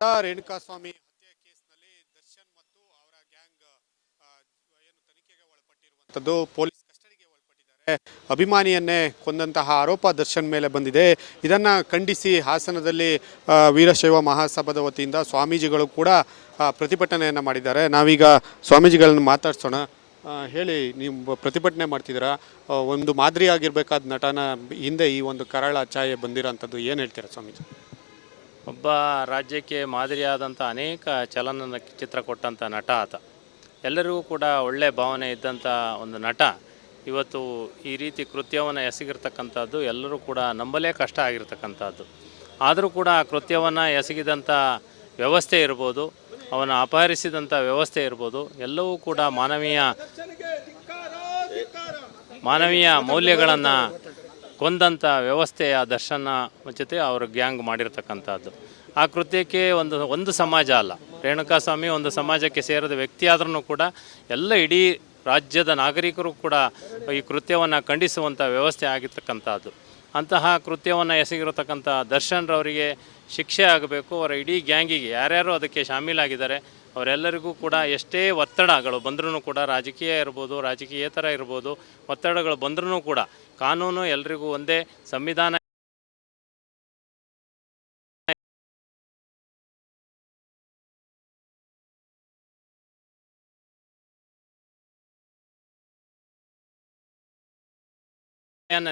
ರೇಣುಕಾಸ್ವಾಮಿ ಹತ್ಯೆ ಕೇಸ್ನಲ್ಲಿ ದರ್ಶನ್ ಮತ್ತು ಅವರ ಗ್ಯಾಂಗ್ ಏನು ತನಿಖೆಗೆ ಒಳಪಟ್ಟಿರುವಂಥದ್ದು ಪೊಲೀಸ್ ಕಸ್ಟಡಿಗೆ ಒಳಪಟ್ಟಿದ್ದಾರೆ. ಅಭಿಮಾನಿಯನ್ನೇ ಕೊಂದಂತಹ ಆರೋಪ ದರ್ಶನ್ ಮೇಲೆ ಬಂದಿದೆ. ಇದನ್ನು ಖಂಡಿಸಿ ಹಾಸನದಲ್ಲಿ ವೀರಶೈವ ಮಹಾಸಭಾದ ವತಿಯಿಂದ ಸ್ವಾಮೀಜಿಗಳು ಕೂಡ ಪ್ರತಿಭಟನೆಯನ್ನು ಮಾಡಿದ್ದಾರೆ. ನಾವೀಗ ಸ್ವಾಮೀಜಿಗಳನ್ನು ಮಾತಾಡ್ಸೋಣ. ಹೇಳಿ, ನೀವು ಪ್ರತಿಭಟನೆ ಮಾಡ್ತಿದ್ದೀರಾ, ಒಂದು ಮಾದರಿಯಾಗಿರ್ಬೇಕಾದ ನಟನ ಹಿಂದೆ ಈ ಒಂದು ಕರಾಳ ಛಾಯೆ ಬಂದಿರೋಂಥದ್ದು ಏನು ಹೇಳ್ತೀರಾ ಸ್ವಾಮೀಜಿ? ಒಬ್ಬ ರಾಜ್ಯಕ್ಕೆ ಮಾದರಿಯಾದಂಥ ಅನೇಕ ಚಲನಚಿತ್ರ ಕೊಟ್ಟಂಥ ನಟ ಆತ. ಎಲ್ಲರಿಗೂ ಕೂಡ ಒಳ್ಳೆಯ ಭಾವನೆ ಇದ್ದಂಥ ಒಂದು ನಟ ಇವತ್ತು ಈ ರೀತಿ ಕೃತ್ಯವನ್ನು ಎಸಗಿರ್ತಕ್ಕಂಥದ್ದು ಎಲ್ಲರೂ ಕೂಡ ನಂಬಲೇ ಕಷ್ಟ ಆಗಿರ್ತಕ್ಕಂಥದ್ದು. ಆದರೂ ಕೂಡ ಆ ಕೃತ್ಯವನ್ನು ಎಸಗಿದಂಥ ವ್ಯವಸ್ಥೆ ಇರ್ಬೋದು, ಅವನ ಅಪಹರಿಸಿದಂಥ ವ್ಯವಸ್ಥೆ ಇರ್ಬೋದು, ಎಲ್ಲವೂ ಕೂಡ ಮಾನವೀಯ ಮೌಲ್ಯಗಳನ್ನು ಕೊಂದಂಥ ವ್ಯವಸ್ಥೆಯ ದರ್ಶನ ಜೊತೆ ಅವರು ಗ್ಯಾಂಗ್ ಮಾಡಿರ್ತಕ್ಕಂಥದ್ದು. ಆ ಕೃತ್ಯಕ್ಕೆ ಒಂದು ಸಮಾಜ ಅಲ್ಲ, ರೇಣುಕಾಸ್ವಾಮಿ ಒಂದು ಸಮಾಜಕ್ಕೆ ಸೇರಿದ ವ್ಯಕ್ತಿ ಆದ್ರೂ ಕೂಡ ಎಲ್ಲ ಇಡೀ ರಾಜ್ಯದ ನಾಗರಿಕರು ಕೂಡ ಈ ಕೃತ್ಯವನ್ನು ಖಂಡಿಸುವಂಥ ವ್ಯವಸ್ಥೆ ಆಗಿರ್ತಕ್ಕಂಥದ್ದು. ಅಂತಹ ಕೃತ್ಯವನ್ನು ಎಸಗಿರತಕ್ಕಂಥ ದರ್ಶನ್ರವರಿಗೆ ಶಿಕ್ಷೆ ಆಗಬೇಕು. ಅವರ ಇಡೀ ಗ್ಯಾಂಗಿಗೆ ಯಾರ್ಯಾರು ಅದಕ್ಕೆ ಶಾಮೀಲಾಗಿದ್ದಾರೆ ಅವರೆಲ್ಲರಿಗೂ ಕೂಡ ಎಷ್ಟೇ ಒತ್ತಡಗಳು ಬಂದ್ರೂ ಕೂಡ, ರಾಜಕೀಯ ಇರ್ಬೋದು, ರಾಜಕೀಯೇತರ ಇರ್ಬೋದು, ಒತ್ತಡಗಳು ಬಂದ್ರೂ ಕೂಡ ಕಾನೂನು ಎಲ್ರಿಗೂ ಒಂದೇ, ಸಂವಿಧಾನ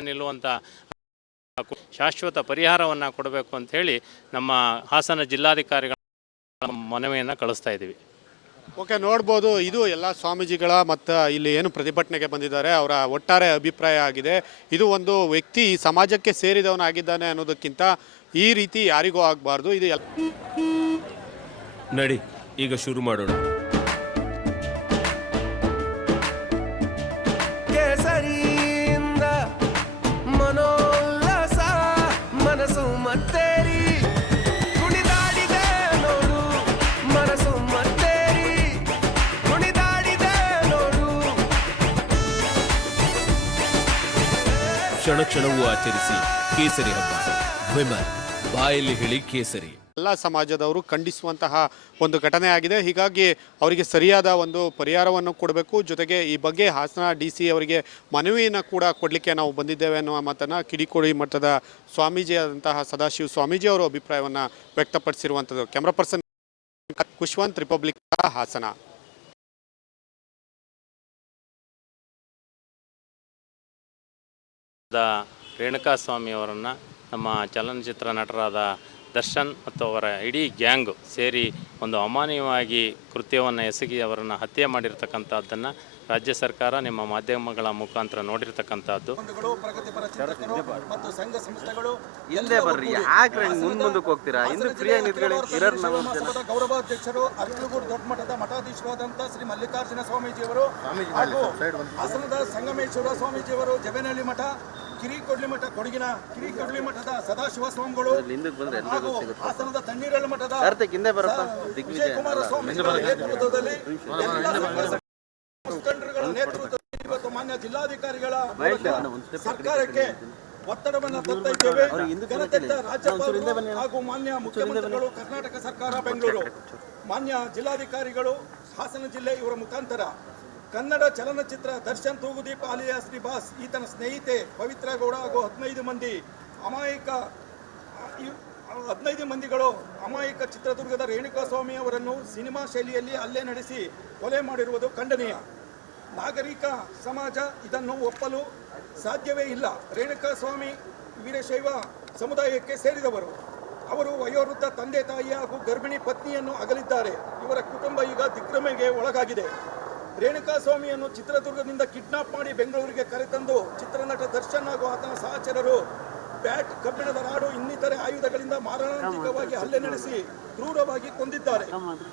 ನಿಲ್ಲುವಂಥ ಶಾಶ್ವತ ಪರಿಹಾರವನ್ನು ಕೊಡಬೇಕು ಅಂತ ಹೇಳಿ ನಮ್ಮ ಹಾಸನ ಜಿಲ್ಲಾಧಿಕಾರಿಗಳ ಮನವಿಯನ್ನು ಕಳಿಸ್ತಾ ಇದ್ದೀವಿ. ಓಕೆ, ನೋಡ್ಬೋದು, ಇದು ಎಲ್ಲ ಸ್ವಾಮೀಜಿಗಳ ಮತ್ತು ಇಲ್ಲಿ ಏನು ಪ್ರತಿಭಟನೆಗೆ ಬಂದಿದ್ದಾರೆ ಅವರ ಒಟ್ಟಾರೆ ಅಭಿಪ್ರಾಯ ಆಗಿದೆ. ಇದು ಒಂದು ವ್ಯಕ್ತಿ ಸಮಾಜಕ್ಕೆ ಸೇರಿದವನಾಗಿದ್ದಾನೆ ಅನ್ನೋದಕ್ಕಿಂತ ಈ ರೀತಿ ಯಾರಿಗೂ ಆಗಬಾರ್ದು. ಇದು ನಡಿ ಈಗ ಶುರು ಮಾಡೋಣ. ಮನೋಲ್ಲಾಸ ಮನಸ್ಸು ಮತ್ತೇರಿ ಕುಣಿದಾಡಿದೆ ನೋಡು, ಮನಸ್ಸು ಮತ್ತೇರಿ ಕುಣಿದಾಡಿದೆ ನೋಡು. ಕ್ಷಣ ಕ್ಷಣವೂ ಆಚರಿಸಿ ಕೇಸರಿ ಹಬ್ಬ. ವಿಮಲ್ ಬಾಯಲ್ಲಿ ಹೇಳಿ ಕೇಸರಿ. ಎಲ್ಲ ಸಮಾಜದವರು ಖಂಡಿಸುವಂತಹ ಒಂದು ಘಟನೆ ಆಗಿದೆ. ಹೀಗಾಗಿ ಅವರಿಗೆ ಸರಿಯಾದ ಒಂದು ಪರಿಹಾರವನ್ನು ಕೊಡಬೇಕು. ಜೊತೆಗೆ ಈ ಬಗ್ಗೆ ಹಾಸನ DC ಅವರಿಗೆ ಮನವಿಯನ್ನು ಕೂಡ ಕೊಡಲಿಕ್ಕೆ ನಾವು ಬಂದಿದ್ದೇವೆ ಅನ್ನುವ ಮಾತನ್ನು ಕಿಡಿಕೋಡಿ ಮಠದ ಸ್ವಾಮೀಜಿಯಾದಂತಹ ಸದಾಶಿವ ಸ್ವಾಮೀಜಿ ಅವರು ಅಭಿಪ್ರಾಯವನ್ನು ವ್ಯಕ್ತಪಡಿಸಿರುವಂಥದ್ದು. Camera person Khushwant, Republic Hassan. Renukaswamy ಅವರನ್ನು ನಮ್ಮ ಚಲನಚಿತ್ರ ನಟರಾದ ದರ್ಶನ್ ಮತ್ತು ಅವರ ಇಡೀ ಗ್ಯಾಂಗು ಸೇರಿ ಒಂದು ಅಮಾನವೀಯವಾಗಿ ಕೃತ್ಯವನ್ನು ಎಸಗಿ ಅವರನ್ನು ಹತ್ಯೆ ಮಾಡಿರ್ತಕ್ಕಂಥದ್ದನ್ನು ರಾಜ್ಯ ಸರ್ಕಾರ ನಿಮ್ಮ ಮಾಧ್ಯಮಗಳ ಮುಖಾಂತರ ನೋಡಿರ್ತಕ್ಕಂಥದ್ದು. ಮತ್ತು ಸಂಘ ಸಂಸ್ಥೆಗಳು ಹಿಂದೆ ಬರ್ರಿ, ಯಾಕ್ರೆ ಮುಂದಕ್ಕೆ ಹೋಗ್ತೀರಾ? ಹಿಂದೆ ಫ್ರೀಯಾಗಿ ನಿಂತ್ಕೊಳ್ಳಿ. ಗೌರವಾಧ್ಯಕ್ಷರು ಅರಕಲಗೂಡು ದೊಡ್ಡ ಮಠದ ಮಠಾಧೀಶರಾದಂಥ ಶ್ರೀ ಮಲ್ಲಿಕಾರ್ಜುನ ಸ್ವಾಮೀಜಿಯವರು ಹಾಗೂ ಹಾಸನದ ಸಂಗಮೇಶ್ವರ ಸ್ವಾಮೀಜಿಯವರು, ಜಬೇನಹಳ್ಳಿ ಮಠ, ಕಿರಿಕೊಡ್ಲಿ ಮಠ, ಕೊಡಗಿನ ಕಿರಿಕೊಡ್ಲಿ ಮಠದ ಸದಾಶಿವ ಸ್ವಾಮಿಗಳು ಹಾಗೂ ಹಾಸನದ ತಣ್ಣೀರಳ್ಳಿ ಮಠದ ವಿಜಯಕುಮಾರ ಸ್ವಾಮೀಜಿಗಳ ನೇತೃತ್ವದಲ್ಲಿ ಮುಖಂಡರುಗಳ ನೇತೃತ್ವದಲ್ಲಿ ಇವತ್ತು ಮಾನ್ಯ ಜಿಲ್ಲಾಧಿಕಾರಿಗಳ ಸರ್ಕಾರಕ್ಕೆ ಒತ್ತಡವನ್ನು ತರ್ತೈದ್ದೇವೆ. ಘನತೆತ್ತ ರಾಜ್ಯಪಾಲರು ಹಾಗೂ ಮಾನ್ಯ ಮುಖ್ಯಮಂತ್ರಿಗಳು, ಕರ್ನಾಟಕ ಸರ್ಕಾರ ಬೆಂಗಳೂರು, ಮಾನ್ಯ ಜಿಲ್ಲಾಧಿಕಾರಿಗಳು ಹಾಸನ ಜಿಲ್ಲೆ ಇವರ ಮುಖಾಂತರ ಕನ್ನಡ ಚಲನಚಿತ್ರ ದರ್ಶನ್ ತೂಗುದೀಪ ಅಲಿಯಾಸ್ ಬಾಸ್, ಈತನ ಸ್ನೇಹಿತೆ ಪವಿತ್ರ ಗೌಡ ಹಾಗೂ 15 ಮಂದಿಗಳು ಅಮಾಯಕ ಚಿತ್ರದುರ್ಗದ ರೇಣುಕಾಸ್ವಾಮಿ ಅವರನ್ನು ಸಿನಿಮಾ ಶೈಲಿಯಲ್ಲಿ ಹಲ್ಲೆ ನಡೆಸಿ ಕೊಲೆ ಮಾಡಿರುವುದು ಖಂಡನೀಯ. ನಾಗರಿಕ ಸಮಾಜ ಇದನ್ನು ಒಪ್ಪಲು ಸಾಧ್ಯವೇ ಇಲ್ಲ. ರೇಣುಕಾಸ್ವಾಮಿ ವೀರಶೈವ ಸಮುದಾಯಕ್ಕೆ ಸೇರಿದವರು. ಅವರು ವಯೋವೃದ್ಧ ತಂದೆ ತಾಯಿ ಹಾಗೂ ಗರ್ಭಿಣಿ ಪತ್ನಿಯನ್ನು ಅಗಲಿದ್ದಾರೆ. ಇವರ ಕುಟುಂಬ ಈಗ ದಿಗ್ಭ್ರಮೆಗೆ ಒಳಗಾಗಿದೆ. ರೇಣುಕಾಸ್ವಾಮಿಯನ್ನು ಚಿತ್ರದುರ್ಗದಿಂದ ಕಿಡ್ನಾಪ್ ಮಾಡಿ ಬೆಂಗಳೂರಿಗೆ ಕರೆತಂದು ಚಿತ್ರನಟ ದರ್ಶನ್ ಹಾಗೂ ಆತನ ಸಹಚರರು ಬ್ಯಾಟ್, ಕಬ್ಬಿಣದ ರಾಡು ಇನ್ನಿತರೆ ಆಯುಧಗಳಿಂದ ಮಾರಣಾಂತಿಕವಾಗಿ ಹಲ್ಲೆ ನಡೆಸಿ ಕ್ರೂರವಾಗಿ ಕೊಂದಿದ್ದಾರೆ.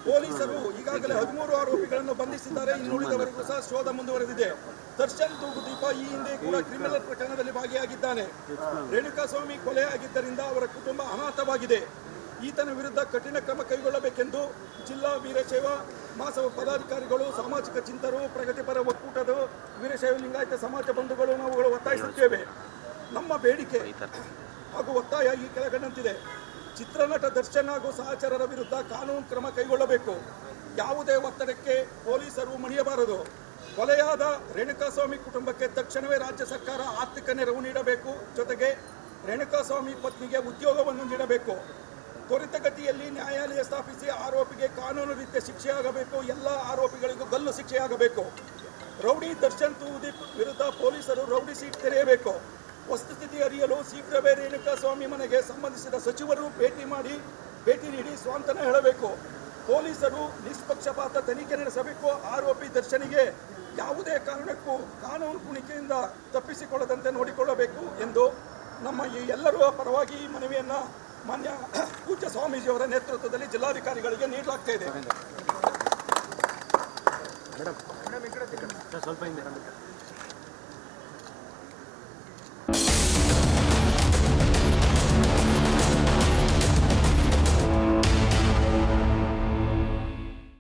ಪೊಲೀಸರು ಈಗಾಗಲೇ 13 ಆರೋಪಿಗಳನ್ನು ಬಂಧಿಸಿದ್ದಾರೆ. ಇನ್ನುಳಿದವರಿಗೂ ಸಹ ಶೋಧ ಮುಂದುವರೆದಿದೆ. ದರ್ಶನ್ ತೂಗುದೀಪ ಈ ಹಿಂದೆ ಕೂಡ ಕ್ರಿಮಿನಲ್ ಪ್ರಕರಣದಲ್ಲಿ ಭಾಗಿಯಾಗಿದ್ದಾನೆ. ರೇಣುಕಾಸ್ವಾಮಿ ಕೊಲೆ ಆಗಿದ್ದರಿಂದ ಅವರ ಕುಟುಂಬ ಅನಾಥವಾಗಿದೆ. ಈತನ ವಿರುದ್ಧ ಕಠಿಣ ಕ್ರಮ ಕೈಗೊಳ್ಳಬೇಕೆಂದು ಜಿಲ್ಲಾ ವೀರಶೈವ ಮಹಾಸಭಾ ಪದಾಧಿಕಾರಿಗಳು, ಸಾಮಾಜಿಕ ಚಿಂತಕರು, ಪ್ರಗತಿಪರ ಒಕ್ಕೂಟದ ವೀರಶೈವ ಲಿಂಗಾಯತ ಸಮಾಜ ಬಂಧುಗಳು ನಾವುಗಳು ಒತ್ತಾಯಿಸುತ್ತೇವೆ. ನಮ್ಮ ಬೇಡಿಕೆ ಹಾಗೂ ಒತ್ತಾಯ ಈ ಕೆಳಗಂಡಂತಿದೆ. ಚಿತ್ರನಟ ದರ್ಶನ್ ಹಾಗೂ ಸಹಚರರ ವಿರುದ್ಧ ಕಾನೂನು ಕ್ರಮ ಕೈಗೊಳ್ಳಬೇಕು. ಯಾವುದೇ ಒತ್ತಡಕ್ಕೆ ಪೊಲೀಸರು ಮಣಿಯಬಾರದು. ಕೊಲೆಯಾದ ರೇಣುಕಾಸ್ವಾಮಿ ಕುಟುಂಬಕ್ಕೆ ತಕ್ಷಣವೇ ರಾಜ್ಯ ಸರ್ಕಾರ ಆರ್ಥಿಕ ನೆರವು ನೀಡಬೇಕು. ಜೊತೆಗೆ ರೇಣುಕಾಸ್ವಾಮಿ ಪತ್ನಿಗೆ ಉದ್ಯೋಗವನ್ನು ನೀಡಬೇಕು. ತ್ವರಿತಗತಿಯಲ್ಲಿ ನ್ಯಾಯಾಲಯ ಸ್ಥಾಪಿಸಿ ಆರೋಪಿಗೆ ಕಾನೂನು ರೀತಿಯ ಶಿಕ್ಷೆಯಾಗಬೇಕು. ಎಲ್ಲ ಆರೋಪಿಗಳಿಗೂ ಗಲ್ಲು ಶಿಕ್ಷೆಯಾಗಬೇಕು. ರೌಡಿ ದರ್ಶನ್ ತೂದೀಪ್ ವಿರುದ್ಧ ಪೊಲೀಸರು ರೌಡಿ ಸೀಟ್ ತೆರೆಯಬೇಕು. ವಸ್ತುಸ್ಥಿತಿ ಅರಿಯಲು ಶೀಘ್ರವೇ ರೇಣುಕಾಸ್ವಾಮಿ ಮನೆಗೆ ಸಂಬಂಧಿಸಿದ ಸಚಿವರು ಭೇಟಿ ನೀಡಿ ಸ್ವಾಂತನ ಹೇಳಬೇಕು. ಪೊಲೀಸರು ನಿಷ್ಪಕ್ಷಪಾತ ತನಿಖೆ ನಡೆಸಬೇಕು. ಆರೋಪಿ ದರ್ಶನಿಗೆ ಯಾವುದೇ ಕಾರಣಕ್ಕೂ ಕಾನೂನು ಕುಣಿಕೆಯಿಂದ ತಪ್ಪಿಸಿಕೊಳ್ಳದಂತೆ ನೋಡಿಕೊಳ್ಳಬೇಕು ಎಂದು ನಮ್ಮ ಈ ಎಲ್ಲರ ಪರವಾಗಿ ಈ ಮನವಿಯನ್ನು ಮಾನ್ಯ ಪೂಜ್ಯ ಸ್ವಾಮೀಜಿಯವರ ನೇತೃತ್ವದಲ್ಲಿ ಜಿಲ್ಲಾಧಿಕಾರಿಗಳಿಗೆ ನೀಡಲಾಗ್ತಾ ಇದೆ.